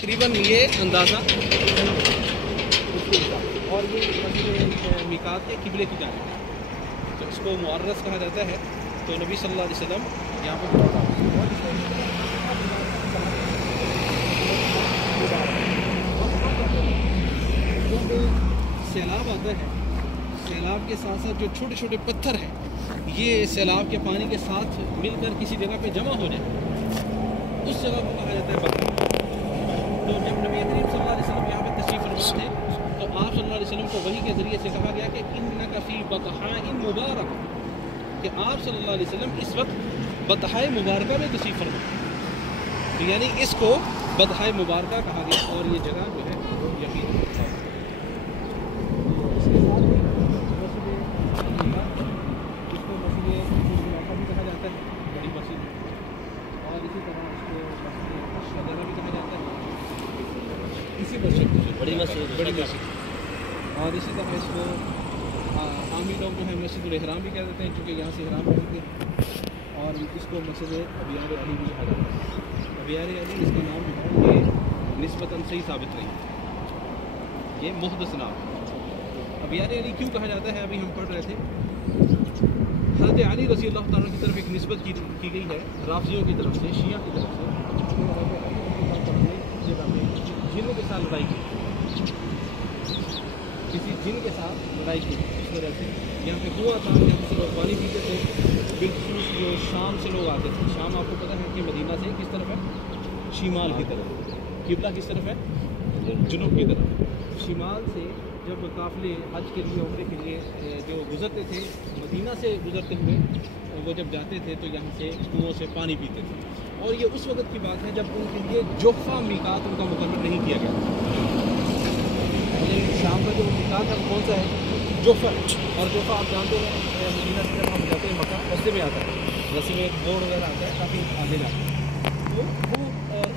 تقریباً یہ اندازہ اور یہ مسجد میقات کے قبلے کی جانب ہے، تو اس کو معرض کہا جاتا ہے۔ تو نبی صلی اللہ علیہ وسلم یہاں پہ سیلاب آتا ہے، سیلاب کے ساتھ ساتھ جو چھوٹے چھوٹے پتھر ہیں یہ سیلاب کے پانی کے ساتھ مل کر کسی جگہ پہ جمع ہو جائے، اس جگہ کو کہا جاتا ہے بقعہ۔ تو جب نبی کریم صلی اللہ علیہ وسلم یہاں پہ تشریف فرما تھے تو آپ صلی اللہ علیہ وسلم کو وحی کے ذریعے سے کہا گیا کہ انک فی بطحاء مبارک، کہ آپ صلی اللہ علیہ وسلم اس وقت بطحاء مبارکہ میں تشریف فرما، تو یعنی اس کو بطحاء مبارکہ کہا گیا اور یہ جگہ جو ہے وہ یقین ہے۔ اس کے ساتھ ہی اس کو مسجد ذوالخلیفہ بھی کہا جاتا ہے، بڑی مسجد، اور اسی طرح اس کو مسجد الشجرہ بھی کہا جاتا ہے، اسی مسجد بڑی مسجد، اور اسی طرح اس کو عامی لوگ جو ہے مسجد الاحرام بھی کہہ دیتے ہیں کیونکہ یہاں سے احرام کرتے ہیں، اور اس کو مسجد ابیار علی بھی کہا جاتا ہے۔ ابیار علی اس کا نام جو ہے یہ نسبتاً صحیح ثابت نہیں، یہ محدث نام ہے۔ ابیار علی کیوں کہا جاتا ہے؟ ابھی ہم پڑھ رہے تھے، حضرت علی رضی اللہ تعالیٰ کی طرف ایک نسبت کی گئی ہے رافضیوں کی طرف سے، شیعہ کی طرف سے، جنوں کے ساتھ لڑائی کی، کسی جن کے ساتھ لڑائی کی، اس وجہ سے یہاں پہ کنواں تھا، جہاں سے لوگ پانی پیتے تھے، بالخصوص جو شام سے لوگ آتے تھے۔ شام آپ کو پتہ ہے کہ مدینہ سے کس طرف ہے؟ شمال کی طرف، قبلہ کس طرف ہے؟ جنوب کی طرف۔ شمال سے جب قافلے حج کے لیے عمرے کے لیے جو گزرتے تھے مدینہ سے گزرتے ہوئے، وہ جب جاتے تھے تو یہاں سے کنووں سے پانی پیتے تھے، اور یہ اس وقت کی بات ہے جب ان کے لیے جوفہ میقات ان کا مقرر نہیں کیا گیا۔ شام کا جو میقات ہے وہ کون سا ہے؟ جوفہ، اور جوفہ آپ جانتے ہیں مدینہ سے جب ہم جاتے ہیں مکہ رستے میں آتا ہے، رستے میں ایک بورڈ وغیرہ آتا ہے کافی آگے جاتا ہے، تو وہ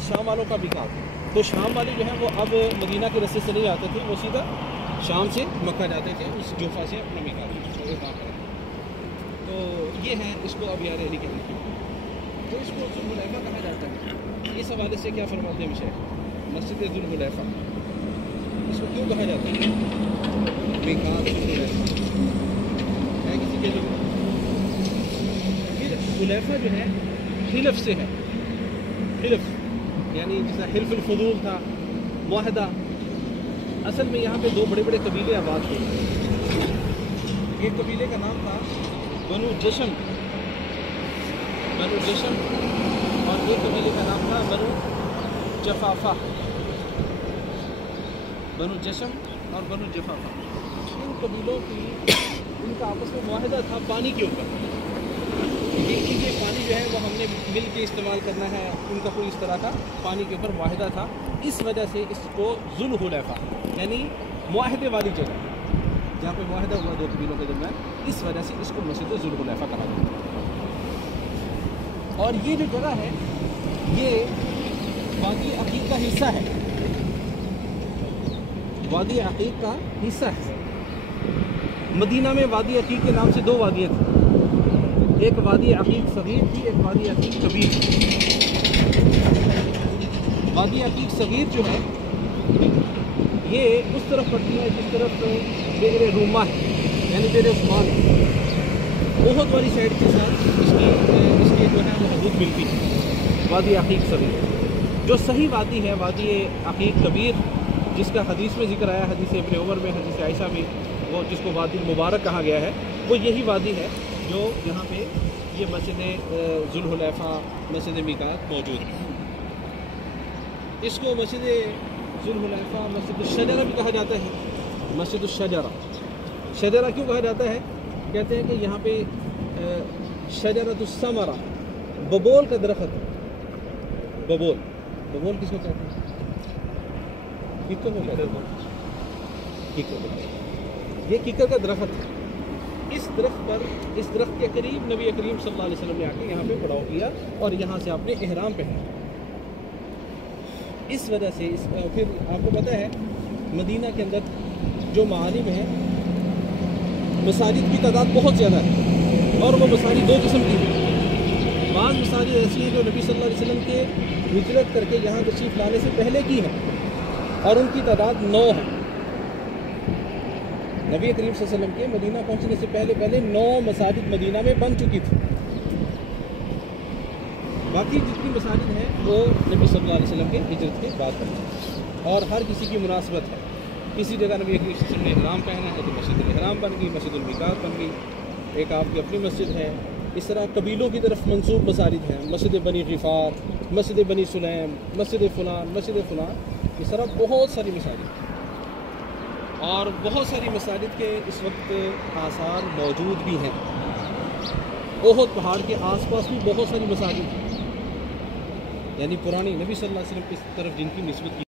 شام والوں کا میقات ہے۔ تو شام والے جو ہیں وہ اب مدینہ کے رستے سے نہیں آتے تھے، وہ سیدھا شام سے مکہ جاتے تھے، اس جوفہ سے اپنا میقات کرتے۔ تو یہ ہے، اس کو ابیار علی کہتے ہیں، تو اس کو ذوالخلیفہ کہا جاتا ہے۔ اس حوالے سے کیا فرماتے ہیں مشائخ؟ مسجد ذوالخلیفہ اس کو کیوں کہا جاتا ہے؟ میقات ذوالخلیفہ ہے کسی کے لیے؟ پھر خلیفہ جو ہے حلف سے ہے، حلف یعنی جیسا حلف الفضول تھا، معاہدہ۔ اصل میں یہاں پہ دو بڑے بڑے قبیلے آباد تھے، ایک قبیلے کا نام تھا بنو جشم، اور ایک قبیلے کا نام تھا بنو جفافہ، بنو جشم اور بنو جفافہ۔ ان قبیلوں کی ان کا آپس میں معاہدہ تھا پانی کے اوپر، یہ پانی جو ہے وہ ہم نے مل کے استعمال کرنا ہے، ان کا کوئی اس طرح کا پانی کے اوپر معاہدہ تھا، اس وجہ سے اس کو ذوالخلیفہ یعنی معاہدے والی جگہ، جہاں پہ معاہدہ ہوا دو قبیلوں کے درمیان، اس وجہ سے اس کو مسجد ذوالخلیفہ کہا جاتا ہے۔ اور یہ جو جگہ ہے یہ وادی عقیق کا حصہ ہے، وادی عقیق کا حصہ ہے۔ مدینہ میں وادی عقیق کے نام سے دو وادیاں تھیں، ایک وادی عقیق صغیر تھی، ایک وادی عقیق کبیر تھی۔ وادی عقیق صغیر جو ہے یہ اس طرف پڑتی ہے جس طرف بئر رومہ ہے، یعنی بئر عثمان ہے، احد والی سائڈ کے ساتھ اس کی جو ہے وہ حدود ملتی ہے، وادی عقیق صغیر۔ جو صحیح وادی ہے وادی عقیق کبیر، جس کا حدیث میں ذکر آیا، حدیث ابن عمر میں، حدیث عائشہ میں، وہ جس کو وادی المبارک کہا گیا ہے، وہ یہی وادی ہے جو یہاں پہ یہ مسجد ذوالخلیفہ، مسجد میقات موجود ہے۔ اس کو مسجد ذوالخلیفہ، مسجد الشجرہ بھی کہا جاتا ہے۔ مسجد الشجرہ، شجرہ کیوں کہا جاتا ہے؟ کہتے ہیں کہ یہاں پہ شجرۃ الثمرہ، ببول کا درخت ہے۔ ببول کس کو کہتے ہیں؟ ککر کو کہتے ہیں، یہ ککر کا درخت ہے۔ اس درخت کے قریب نبی کریم صلی اللہ علیہ وسلم نے آ کے یہاں پہ پڑاؤ کیا اور یہاں سے آپ نے احرام پہنا۔ اس وجہ سے پھر آپ کو پتہ ہے مدینہ کے اندر جو معالم ہیں، مساجد کی تعداد بہت زیادہ ہے، اور وہ مساجد دو قسم کی ہیں۔ بعض مساجد ایسی ہیں جو نبی صلی اللہ علیہ وسلم کے ہجرت کر کے یہاں تشریف لانے سے پہلے کی ہیں اور ان کی تعداد 9 ہے. نبی کریم صلی اللہ علیہ وسلم کے مدینہ پہنچنے سے پہلے 9 مساجد مدینہ میں بن چکی تھی. باقی جتنی مساجد ہیں وہ نبی صلی اللہ علیہ وسلم کے ہجرت کے بعد بنی اور ہر کسی کی مناسبت ہے. کسی جگہ نبی کریم صلی اللہ علیہ وسلم نے احرام پہنا ہے تو مسجد الاحرام بن گئی، مسجد المیقات بن گئی، ایک آپ کی اپنی مسجد ہے. اس طرح قبیلوں کی طرف منسوب مساجد ہیں، مسجد بنی غفار، مسجد بنی سلیم، مسجد فلان، مسجد فلان. اس طرح بہت ساری مساجد ہیں اور بہت ساری مساجد کے اس وقت آثار موجود بھی ہیں. احد پہاڑ کے آس پاس بھی بہت ساری مساجد ہیں، یعنی پرانی نبی صلی اللہ علیہ وسلم کی طرف جن کی نسبت کی